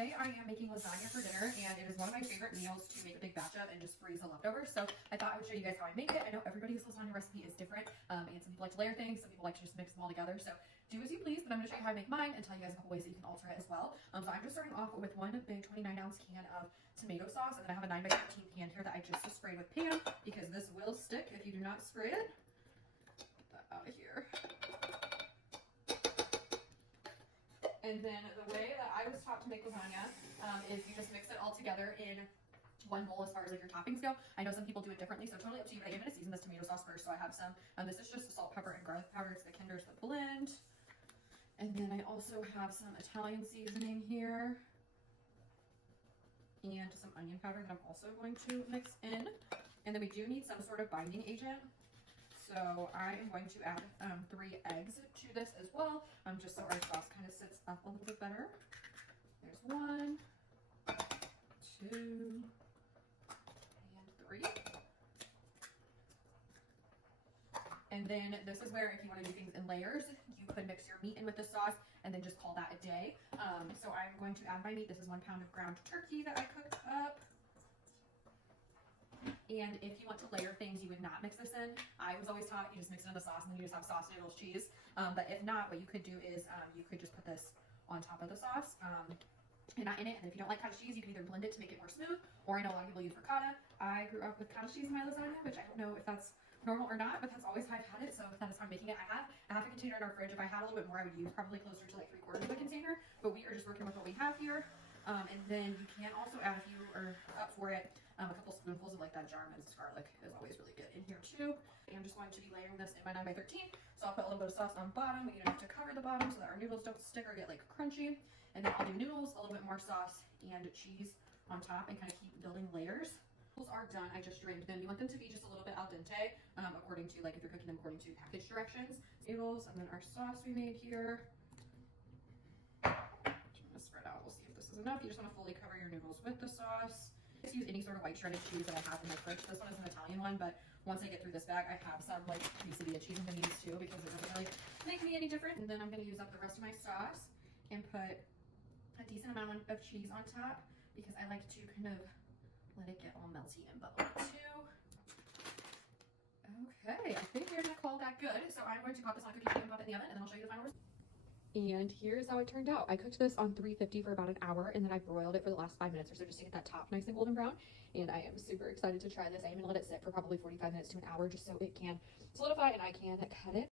today I am making lasagna for dinner, and it is one of my favorite meals to make a big batch of and just freeze the leftovers. So I thought I would show you guys how I make it. I know everybody's lasagna recipe is different, and some people like to layer things, some people like to just mix them all together. So do as you please, but I'm going to show you how I make mine and tell you guys a couple ways that you can alter it as well. So I'm just starting off with one big 29-ounce can of tomato sauce, and then I have a 9x13 can here that I just sprayed with Pam because this will stick if you do not spray it. Get that out of here. And then the way that I was taught to make lasagna is you just mix it all together in one bowl as far as like your toppings go. I know some people do it differently, so totally up to you, but I am going to season this tomato sauce first. So I have some, this is just the salt, pepper, and garlic powder. It's the Kinder's The Blend. And then I also have some Italian seasoning here. And some onion powder that I'm also going to mix in. And then we do need some sort of binding agent. So I am going to add 3 eggs to this as well, just so our sauce kind of sits up a little bit better. There's 1, 2, and 3. And then this is where if you want to do things in layers, you could mix your meat in with the sauce and then just call that a day. So I'm going to add my meat. This is 1 pound of ground turkey that I cooked up. And if you want to layer things, you would not mix this in. I was always taught you just mix it in the sauce and then you just have sauce, noodles, cheese. But if not, what you could do is you could just put this on top of the sauce and not in it. And if you don't like cottage cheese, you can either blend it to make it more smooth, or I know a lot of people use ricotta. I grew up with cottage cheese in my lasagna, which I don't know if that's normal or not, but that's always how I've had it. So if that is how I'm making it, I have a half a container in our fridge. If I had a little bit more, I would use probably closer to like 3/4 of a container, but we are just working with what we have here. And then you can also add, if you are up for it, a couple spoonfuls of like that jar minced garlic is always really good in here too. I'm just going to be layering this in my 9x13. So I'll put a little bit of sauce on bottom. We need enough to cover the bottom so that our noodles don't stick or get like crunchy. And then I'll do noodles, a little bit more sauce and cheese on top, and kind of keep building layers. Noodles are done. I just drained them. You want them to be just a little bit al dente, according to like if you're cooking them according to package directions. Noodles, and then our sauce we made here. Spread out. We'll see if this is enough. You just want to fully cover your noodles with the sauce. Just use any sort of white shredded cheese that I have in my fridge. This one is an Italian one, but once I get through this bag, I have some like quesadilla cheese I'm going to use too, because it doesn't really make me any different. And then I'm going to use up the rest of my sauce and put a decent amount of cheese on top, because I like to kind of let it get all melty and bubbly too. Okay, I think we're going to call that good. So I'm going to pop this on a cookie sheet and pop it in the oven, and then I'll show you the final result. And here's how it turned out. I cooked this on 350 for about an hour, and then I broiled it for the last 5 minutes or so just to get that top nice and golden brown. And I am super excited to try this. I am gonna let it sit for probably 45 minutes to an hour just so it can solidify and I can cut it.